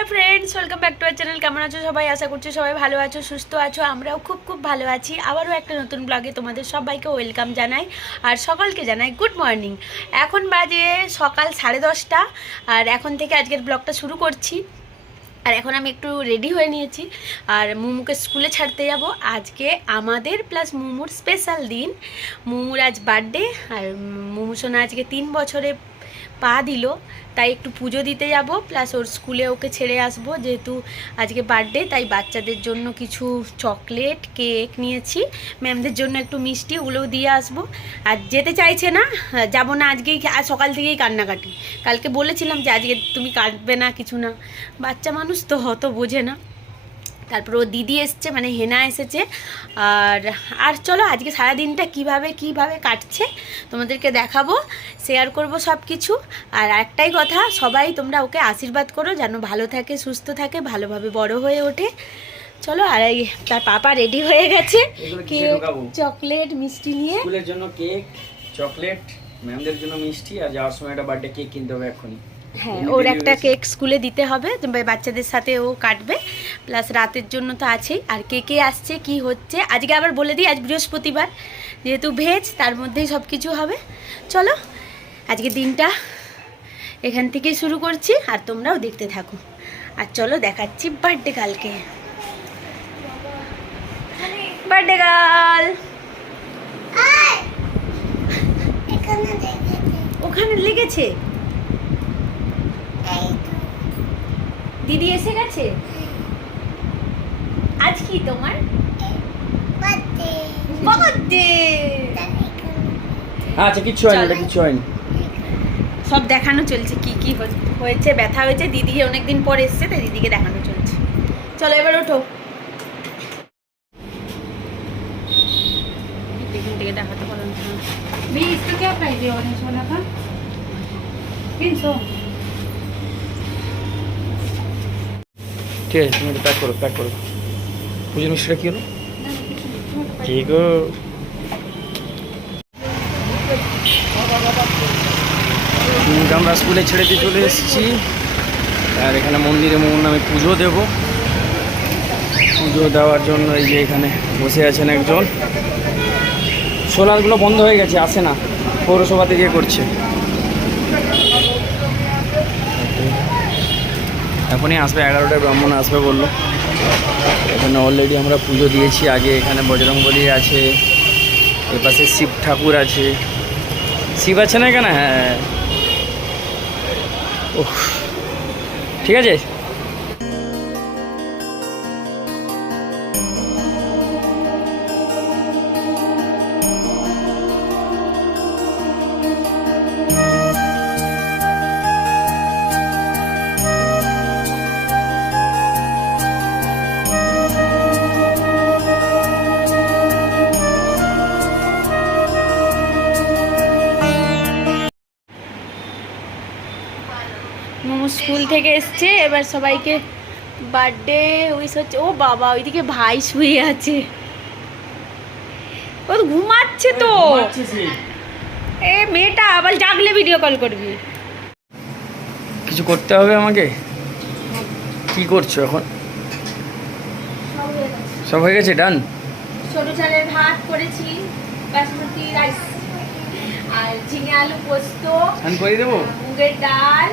Hello friends, welcome back to our channel. কেমন আছো সবাই? আশা করছি সবাই ভালো আছো, সুস্থ আছো। আমরাও খুব খুব ভালো আছি। আবারও একটা নতুন ব্লগে তোমাদের সবাইকে ওয়েলকাম জানাই আর সকলকে জানাই গুড মর্নিং। এখন বাজে সকাল 10:30 আর এখন থেকে আজকের ব্লগটা শুরু করছি। আর এখন আমি একটু রেডি হয়ে নিয়েছি আর মুমুকে স্কুলে ছাড়তে যাব। আজকে আমাদের প্লাস মুমুর স্পেশাল দিন। মুমুর আজ বার্থডে আর মুমু সোনা আজকে 3 বছরে পা দিল, তাই একটু পুজো দিতে যাব, প্লাস ওর স্কুলে ওকে ছেড়ে আসবো। যেহেতু আজকে বার্থডে তাই বাচ্চাদের জন্য কিছু চকলেট কেক নিয়েছি, ম্যামদের জন্য একটু মিষ্টি, ওগুলোও দিয়ে আসবো। আর যেতে চাইছে না, যাবো না আজকেই, সকাল থেকেই কান্নাকাটি। কালকে বলেছিলাম যে আজকে তুমি কাটবে না কিছু না, বাচ্চা মানুষ তো হত বোঝে না। তারপর ও দিদি এসছে, মানে হেনা এসেছে। আর চলো আজকে সারাদিনটা কিভাবে কাটছে তোমাদেরকে দেখাবো, শেয়ার করব সব কিছু। আর একটাই কথা, সবাই তোমরা ওকে আশীর্বাদ করো যেন ভালো থাকে, সুস্থ থাকে, ভালোভাবে বড় হয়ে ওঠে। চলো। আর এই তার পাপা রেডি হয়ে গেছে, কেক চকলেট মিষ্টি নিয়ে। স্কুলের জন্য কেক চকলেট, ম্যামদের জন্য মিষ্টি, আর যাওয়ার সময় একটা বার্থডে কেক কিনতে হবে এখনই। হ্যাঁ, ওর একটা কেক স্কুলে দিতে হবে, বাচ্চাদের সাথে ও কাটবে, প্লাস রাতের জন্য তো আছেই। আর কে কে আসছে কি হচ্ছে আজকে আবার বলে দিই, আজ বৃহস্পতিবার যেহেতু ভেজ, তার মধ্যেই সব কিছু হবে। চলো আজকে দিনটা এখান থেকেই শুরু করছি আর তোমরাও দেখতে থাকো। আর চলো দেখাচ্ছি বার্থডে কালকে। বার্থডে গার্ল ওখানে লেগেছে, দিদি এসে গেছে। আজ কি তোমার বার্থডে? আচ্ছা, কিচ্ছু হয়নি, এটা কিচ্ছু হয়নি। সব দেখানো চলছে কি কি হয়েছে, ব্যথা হয়েছে। দিদি অনেকদিন পর এসছে তাই দিদিকে দেখানো চলছে। চলো এবার ওঠো, এখান থেকে দেখাতে পারো না। इसका क्या प्राइस है ऑरेंज वाला का? 300। ঠিক আছে, তুমি এটা প্যাক করো। পুজোর মিষ্টিটা কি হলো? ঠিক আমরা স্কুলে ছেড়ে দিয়ে চলে এসেছি আর এখানে মন্দিরে মোমোর নামে পুজো দেব। পুজো দেওয়ার জন্য এই যে এখানে বসে আছেন একজন। সোলারগুলো বন্ধ হয়ে গেছে, আসে না, পৌরসভাতে গিয়ে করছে। এখনই আসবে, 11টায় ব্রাহ্মণ আসবে বললো। এখানে অলরেডি আমরা পুজো দিয়েছি আগে। এখানে বজরংবলী আছে, এপাশে শিব ঠাকুর আছে। শিব আছে না এখানে? হ্যাঁ, ও ঠিক আছে। মোমো স্কুল থেকে এসছে, এবার সবাইকে বার্থডে উইশ হচ্ছে। ও বাবা, ওইদিকে ভাই শুয়ে আছে, ও তো ঘুমাচ্ছে তো। এ মেয়েটা আবার জাগলে ভিডিও কল করবি। কিছু করতে হবে আমাকে? কি করছো এখন? সব হয়ে গেছে, ডান। ছোট চালের ভাত করেছি, বাসমতি রাইস আর ঝিঙে আলু পোস্ত, আমি করে দেবো। মুগের ডাল,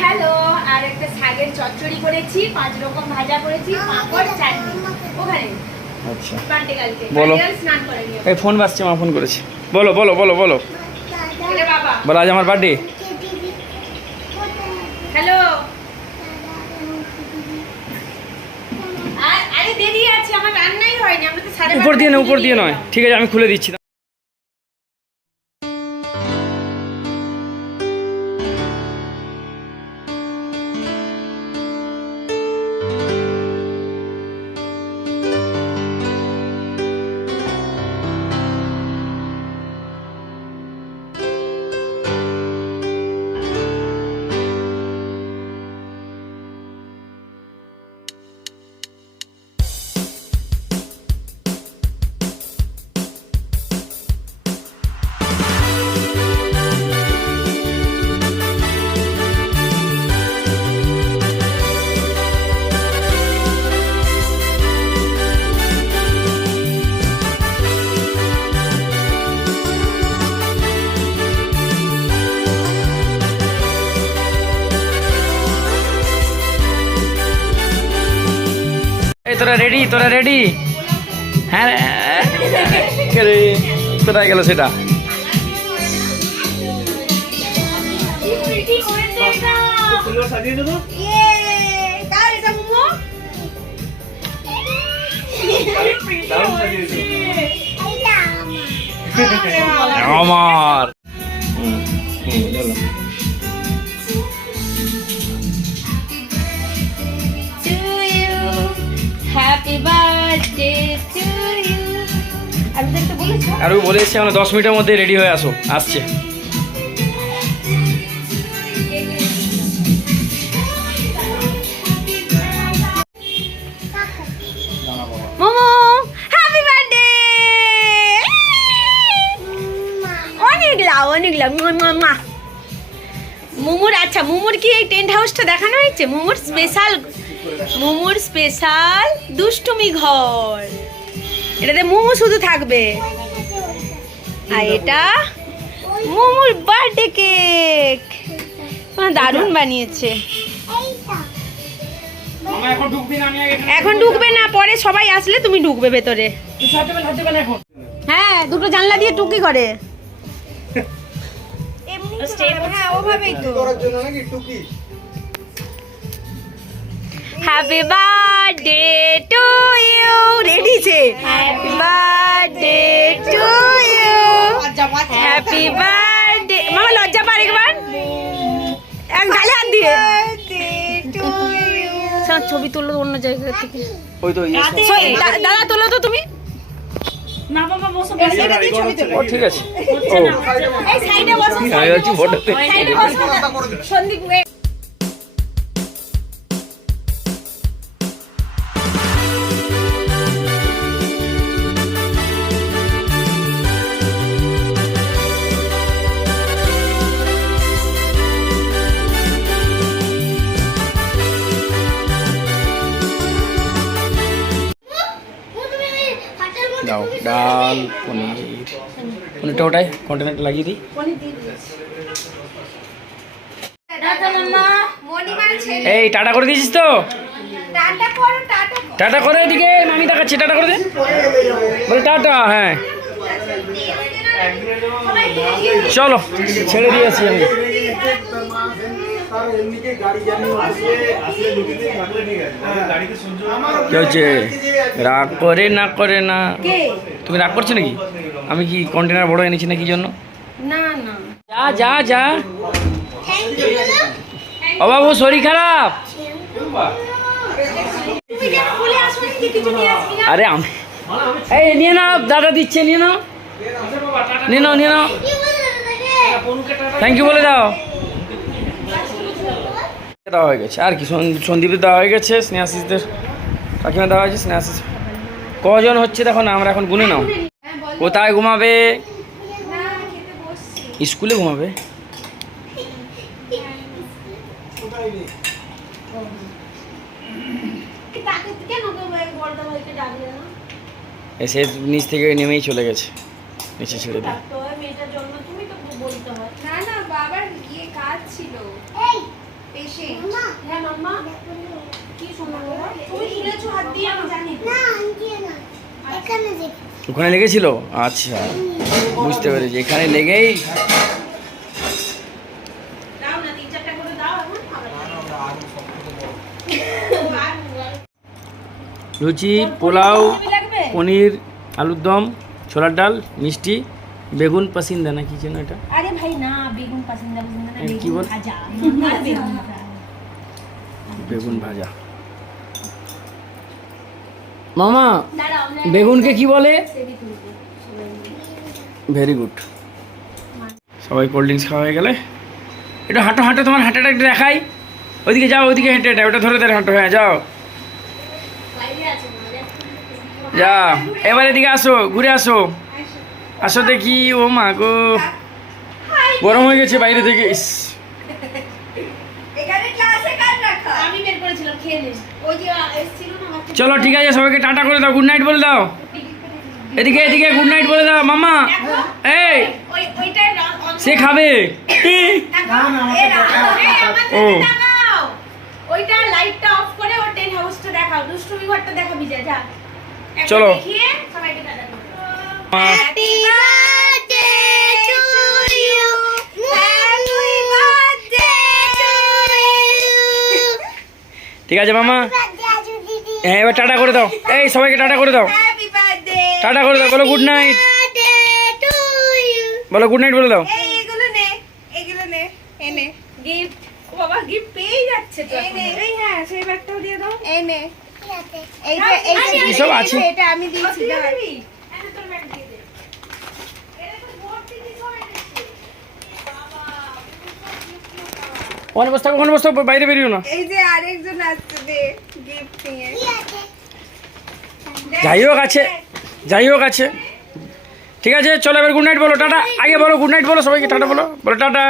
হ্যালো, আর একটা শাকের চচ্চড়ি করেছি, 5 রকম ভাজা করেছি, পাঁপড়, চাটনি। ওখানে আচ্ছা, বার্থডে কালকে বলো। স্নান করে নিও। এই ফোন বাজছে, মা ফোন করেছে। বলো বলো বলো বলো আরে বাবা, বলো, আজ আমার বার্থডে। হ্যালো। আরে দেরি আছে, আমার রান্নাই হয়নি, আমরা তো 12:30 উপর দিয়ে নয়, ঠিক আছে, আমি খুলে দিচ্ছি। তোরা রেডি হ্যাঁ রে, কোথায় গেল সেটা? আমার হ্যাপি বার্থডে টু ইউ। আমি দেখতে বলেছি আর ও বলে এসছে আমরা 10 মিনিটের মধ্যে রেডি হয়ে আসছে। Momo happy birthday. অনেক লাভ মোমোর। আচ্ছা মোমোর কি এই টেন্ট হাউসটা দেখানো হয়েছে? মোমোর স্পেশাল দুষ্টুমি ঘর। এটাতে মোমো শুধু থাকবে। আর এটা মোমোর বার্থডে কেক। দারুণ বানিয়েছে। এখন ঢুকবে না, পরে সবাই আসলে তুমি ঢুকবে ভেতরে। হ্যাঁ, দুটো জানলা দিয়ে টুকি করে। হ্যাঁ, ওভাবেই তো। Happy birthday to you. Ready ছে? Happy birthday to you. Happy birthday. মামা লজ্জা পার একবার, এক গালে হাত দিয়ে। ছবি তুলো অন্য জায়গা থেকে। ওই তো দাদা তোলো তো তুমি। না বাবা বসো, ও ঠিক আছে। এই সাইডে বসো, আমি আছি ফটোতে। সাইডে বসো। সন্দীপ দাও ডাল পনিরটা ওটাই কন্টেনারটা লাগিয়ে দিই। এই টাটা করে দিয়েছিস তো? টাটা করে, এদিকে মামি দেখাচ্ছে, টাটা করে দে, বলে টাটা। হ্যাঁ চলো ছেড়ে দিয়েছি আমি। কি হচ্ছে? রাগ করে না। তুমি রাগ করছো নাকি? আমি কি কন্টেনার বড় এনেছি না কি জন্য? না যা ও বাবু শরীর খারাপ। আরে আমি এই নিয়ে নাও, দাদা দিচ্ছে, নিয়ে নাও। থ্যাংক ইউ বলে দাও। দেওয়া হয়ে গেছে আর কি, সন্দীপের দেওয়া হয়ে গেছে, স্নেহাশিসদের কাকিমা দেওয়া হয়েছে। স্নেহাশিস কজন হচ্ছে দেখো না, আমরা এখন গুনে নাও। কোথায় ঘুমাবে? স্কুলে ঘুমাবে। এসে নিচ থেকে নেমেই চলে গেছে, নিচে ছেড়ে দিয়ে। না বাবার গিয়ে কাজ ছিল। পেশেন্ট। হ্যাঁ মাম্মা কি শোনা বাবা? তুমি তুলেছো হাত দিয়ে, আমি জানি না। এখানে ওখানে লেগেছিল? আচ্ছা বুঝতে পেরেছি, এখানে লেগেই। লুচি, পোলাও, পনির, আলুর দম, ছোলার ডাল, মিষ্টি, বেগুন পাসিন্দা না কি যেন এটা। আরে ভাই না, বেগুন পাসিন্দা না, কি বল? ভাজা। বেগুন ভাজা। মামা বেগুনকে কি বলে? Very good. সবাই কোল্ড ড্রিঙ্কস খাওয়া হয়ে গেলে একটু হাঁটো, তোমার হাঁটাটা একটু দেখাই। ওইদিকে যাও, ওইদিকে হেঁটে ওটা ধরে হাঁটো। হ্যাঁ যাও, যা এবার এদিকে আসো, ঘুরে আসো দেখি। ও মা গো, গরম হয়ে গেছে বাইরে থেকে। চলো ঠিক আছে, সবাইকে টাটা করে দাও, গুড নাইট বলে দাও। এদিকে গুড নাইট বলে দাও। মামা এই সে খাবে। ও ওইটা লাইটটা অফ করে ওর টেন্ট হাউসটা দেখা যাও দুষ্টুমি ঘরটা দেখাবি যা যা একটা চলো। দেখিয়ে সবাইকে টাটা করো। Happy birthday to you, happy birthday to you, ঠিক আছে মামা, বার্থডে আজু দিদি, হ্যাঁ এবার টাটা করে দাও, এই সবাইকে টাটা করে দাও, হ্যাপি বার্থডে, টাটা করে দাও, বলো good night, birthday to you. বলো গুড নাইট বলে দাও। এই এগুলো নে এনে গিফট ও বাবা গিফট পেয়ে যাচ্ছে তো এই নে। এখন। এই হ্যাঁ সেই ব্যাগটাও দিয়ে দাও এই নে কি সব আছে? এটা আমি দিয়েছি দিয়ে দাঁড়া। দিবি এনে তোর ব্যাগ দিয়ে দে এরে তো ভর্তি কি সব এনেছে ওখানে বসে থাকো, ওখানে বসে থাকো, বাইরে বেরিও না। এই যে আরেকজন আসছে দে গিফট নিয়ে। যাই হোক আছে, যাই হোক আছে, ঠিক আছে চলো এবার গুড নাইট বলো, টাটা, আগে বলো গুড নাইট বলো সবাইকে, টাটা বলো, বলো টাটা।